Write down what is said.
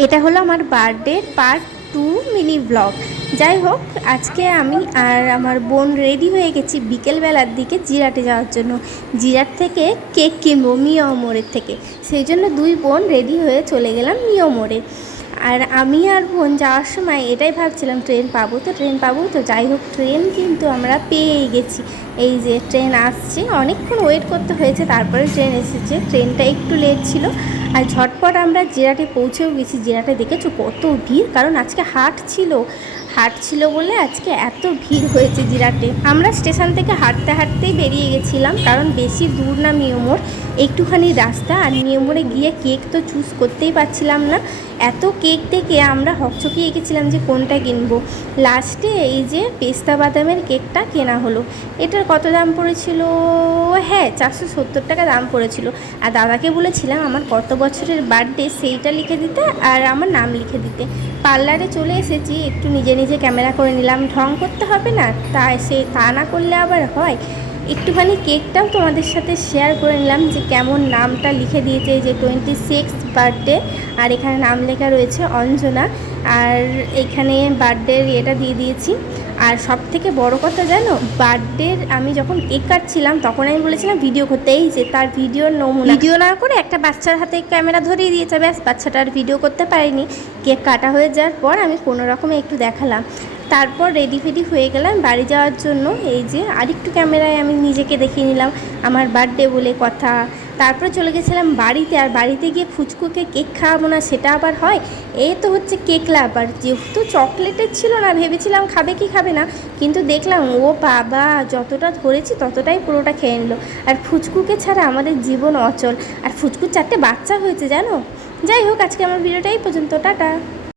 এটা হলো আমার বার্থডে পার্ট 2 মিনি ব্লগ। যাই হোক, আজকে আমি আর আমার বোন রেডি হয়ে গেছি বিকেলবেলার দিকে জিরাটে যাওয়ার জন্য। জিরাট থেকে কেক কিনবো মিও মোড়ের থেকে, সেই জন্য দুই বোন রেডি হয়ে চলে গেলাম মিও মোড়ে। আর আমি আর বোন যাওয়ার সময় এটাই ভাবছিলাম ট্রেন পাবো তো। যাই হোক, ট্রেন কিন্তু আমরা পেয়েই গেছি। এই যে ট্রেন আসছে, অনেকক্ষণ ওয়েট করতে হয়েছে, তারপরে ট্রেন এসেছে। ট্রেনটা একটু লেট ছিল আর ঝটপট আমরা জিরাটে পৌঁছেও গেছি। জিরাটে দেখেছো কত ভিড়, কারণ আজকে হাট ছিল বলে আজকে এত ভিড় হয়েছে জিরাটে। আমরা স্টেশন থেকে হাঁটতেই বেরিয়ে গেছিলাম, কারণ বেশি দূর না মিও মোড়, একটুখানি রাস্তা। আর মিও মোড়ে গিয়ে কেক তো চুজ করতেই পারছিলাম না, এত কেক দেখে আমরা হকচকিয়ে গেছিলাম যে কোনটা কিনবো। লাস্টে এই যে পেস্তা বাদামের কেকটা কেনা হলো। এটার কত দাম পড়েছিল? হ্যাঁ, 470 টাকা দাম পড়েছিল। আর দাদাকে বলেছিলাম আমার কত বছরের বার্থডে সেইটা লিখে দিতে আর আমার নাম লিখে দিতে। পার্লারে চলে এসেছি, একটু নিজে নিজে ক্যামেরা করে নিলাম, ঢং করতে হবে না, তা না করলে আবার হয়। একটুখানি কেকটাও তোমাদের সাথে শেয়ার করে নিলাম যে কেমন নামটা লিখে দিয়েছে, যে 26 বার্থডে, আর এখানে নাম লেখা রয়েছে অঞ্জনা। আর এখানে বার্থডের ইয়েটা দিয়ে দিয়েছি। আর সব থেকে বড়ো কথা জানো, বার্থডের আমি যখন কেক কাটছিলাম তখন আমি বলেছিলাম ভিডিও করতে, এই যে তার ভিডিওর নমুনা। ভিডিও না করে একটা বাচ্চার হাতে ক্যামেরা ধরিয়ে দিয়েছে, ব্যাস, বাচ্চাটার ভিডিও করতে পারিনি। কেক কাটা হয়ে যাওয়ার পর আমি কোনো রকমে একটু দেখালাম, তারপর রেডি হয়ে গেলাম বাড়ি যাওয়ার জন্য। এই যে আরেকটু ক্যামেরায় আমি নিজেকে দেখিয়ে নিলাম, আমার বার্থডে বলে কথা। তারপরে চলে গেছিলাম বাড়িতে, আর বাড়িতে গিয়ে ফুচকুকে কেক খাওয়াবো না সেটা আবার হয়। এই তো হচ্ছে কেক লাভার, যেহেতু চকলেটের ছিল না, ভেবেছিলাম খাবে কি খাবে না, কিন্তু দেখলাম ও বাবা, যতটা ধরেছি ততটাই পুরোটা খেয়ে নিল। আর ফুচকুকে ছাড়া আমাদের জীবন অচল। আর ফুচকুর 4টে বাচ্চা হয়েছে জানো। যাই হোক, আজকে আমার ভিডিওটাই পর্যন্ত, টাটা।